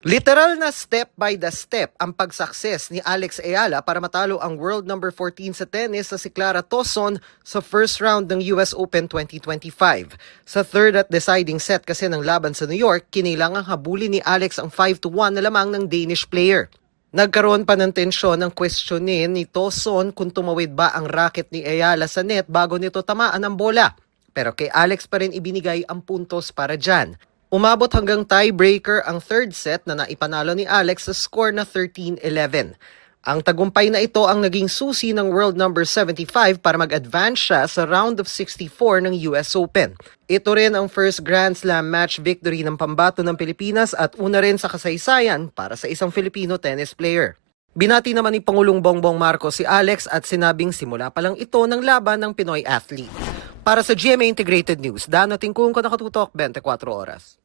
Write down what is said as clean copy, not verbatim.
Literal na step by the step ang pagsakses ni Alex Ayala para matalo ang world number 14 sa tennis na si Clara Tauson sa first round ng US Open 2025. Sa third at deciding set kasi ng laban sa New York, kinailangang habulin ni Alex ang 5-1 na lamang ng Danish player. Nagkaroon pa ng tensyon ng questionin ni Tauson kung tumawid ba ang racket ni Ayala sa net bago nito tamaan ang bola. Pero kay Alex pa rin ibinigay ang puntos para dyan. Umabot hanggang tiebreaker ang third set na naipanalo ni Alex sa score na 13-11. Ang tagumpay na ito ang naging susi ng world number 75 para mag-advance siya sa round of 64 ng US Open. Ito rin ang first Grand Slam match victory ng pambato ng Pilipinas at una rin sa kasaysayan para sa isang Filipino tennis player. Binati naman ni Pangulong Bongbong Marcos si Alex at sinabing simula pa lang ito ng laban ng Pinoy athlete. Para sa GMA Integrated News, Dano Tingkung, Nakatutok, 24 Oras.